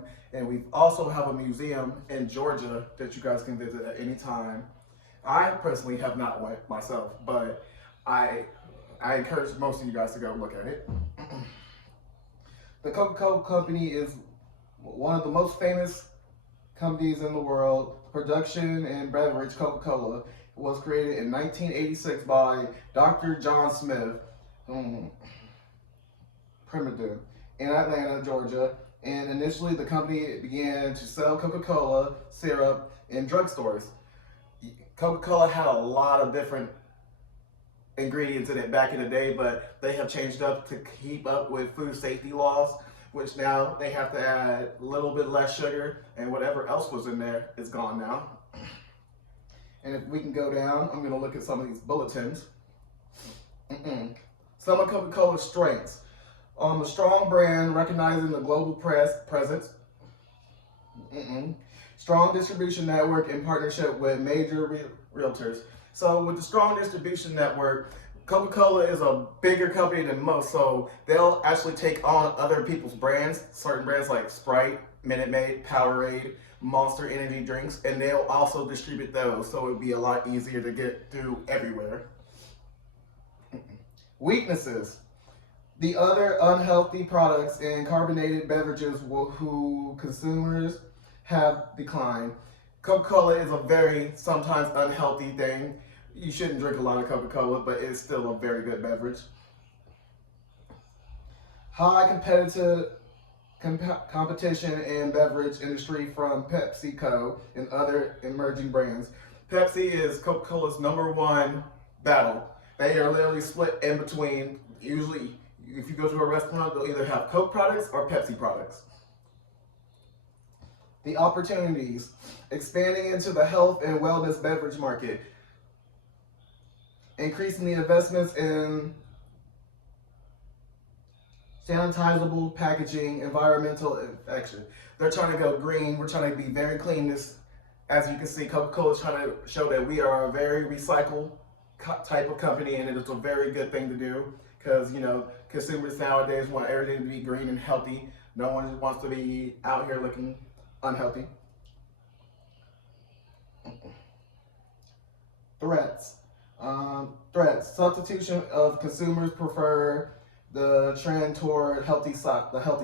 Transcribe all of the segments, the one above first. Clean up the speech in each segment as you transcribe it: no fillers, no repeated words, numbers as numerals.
them. And we also have a museum in Georgia that you guys can visit at any time. I personally have not went myself, but I I encourage most of you guys to go look at it. The Coca-Cola Company is one of the most famous companies in the world. Production and beverage Coca-Cola was created in 1986 by Dr. John Smith, Primitive, in Atlanta, Georgia. And initially, the company began to sell Coca-Cola syrup in drugstores. Coca-Cola had a lot of different ingredients in it back in the day, but they have changed up to keep up with food safety laws, which now they have to add a little bit less sugar, and whatever else was in there is gone now. And if we can go down, I'm going to look at some of these bulletins. Some of Coca-Cola's strengths. The strong brand, recognizing the global presence. Strong distribution network in partnership with major realtors. So with the strong distribution network, Coca-Cola is a bigger company than most, so they'll actually take on other people's brands, certain brands like Sprite, Minute Maid, Powerade, Monster energy drinks, and they'll also distribute those, so it'll be a lot easier to get through everywhere. Weaknesses. The other unhealthy products and carbonated beverages who consumers have declined. Coca-Cola is a very sometimes unhealthy thing. You shouldn't drink a lot of Coca-Cola, but it's still a very good beverage. High competition in beverage industry from PepsiCo and other emerging brands. Pepsi is Coca-Cola's #1 battle. They are literally split in between. Usually, if you go to a restaurant, they'll either have Coke products or Pepsi products. The opportunities. Expanding into the health and wellness beverage market. Increasing the investments in sanitizable packaging, environmental action. They're trying to go green. We're trying to be very clean. This, as you can see, Coca-Cola is trying to show that we are a very recycled type of company, and it is a very good thing to do because, you know, consumers nowadays want everything to be green and healthy. No one wants to be out here looking unhealthy. Threats. Substitution of consumers prefer the trend toward the healthy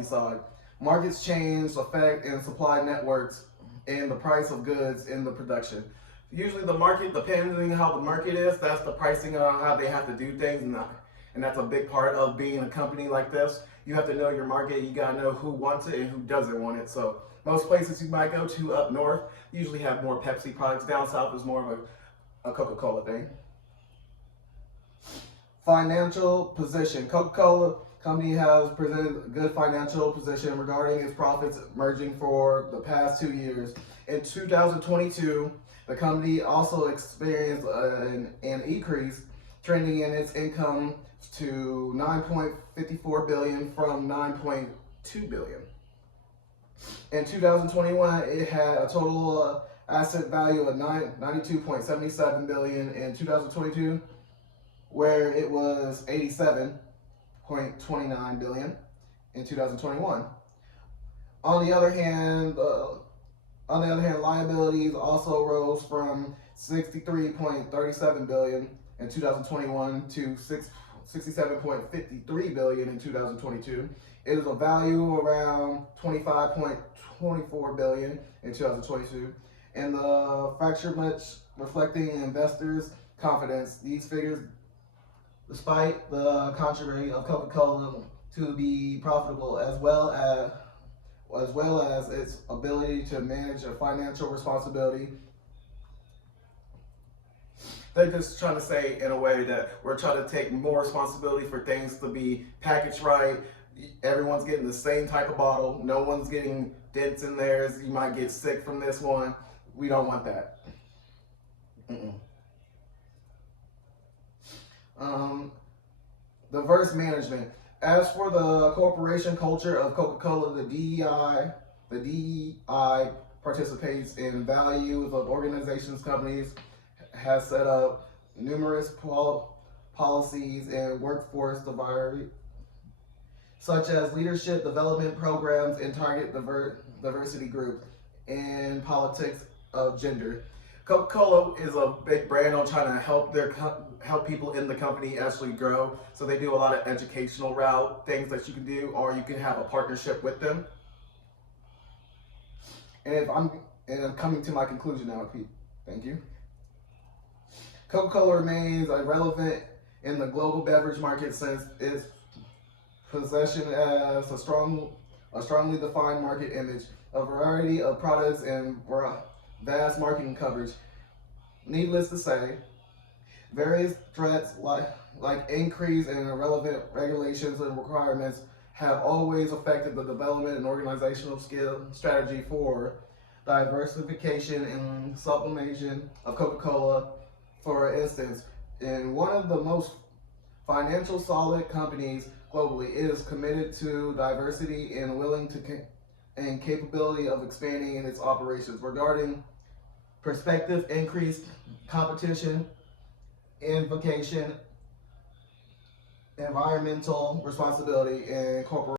side. Markets change, effect, and supply networks, and the price of goods in the production. Usually the market, depending on how the market is, that's the pricing on how they have to do things, and that's a big part of being a company like this. You have to know your market. You gotta know who wants it and who doesn't want it. So most places you might go to up north usually have more Pepsi products. Down south is more of a Coca-Cola thing. Financial position. Coca-Cola Company has presented a good financial position regarding its profits emerging for the past 2 years. In 2022, the company also experienced an increase, trending in its income to $9.54 billion from $9.2 billion. In 2021, it had a total asset value of $92.77 billion. In 2022, where it was $87.29 billion in 2021. On the other hand, liabilities also rose from $63.37 billion in 2021 to $67.53 billion in 2022. It is a value around $25.24 billion in 2022, and the fracture much reflecting investors' confidence. These figures, despite the contrary of Coca-Cola to be profitable, as well as its ability to manage a financial responsibility. They're just trying to say in a way that we're trying to take more responsibility for things to be packaged right. Everyone's getting the same type of bottle. No one's getting dents in theirs. You might get sick from this one. We don't want that. Diverse management. As for the corporation culture of Coca-Cola, the DEI participates in values of organizations, companies, has set up numerous policies and workforce diversity, such as leadership development programs and target diversity group and politics of gender. Coca-Cola is a big brand on trying to help people in the company actually grow. So they do a lot of educational route things that you can do, or you can have a partnership with them. And I'm coming to my conclusion now, Pete. Thank you. Coca-Cola remains relevant in the global beverage market since its possession as a strongly defined market image, a variety of products, and vast marketing coverage. Needless to say, various threats like increase in irrelevant regulations and requirements have always affected the development and organizational strategy for diversification and sublimation of Coca-Cola. For instance, in one of the most financial solid companies globally, it is committed to diversity and willing to and capability of expanding in its operations regarding prospective increased competition, invocation, environmental responsibility, and corporate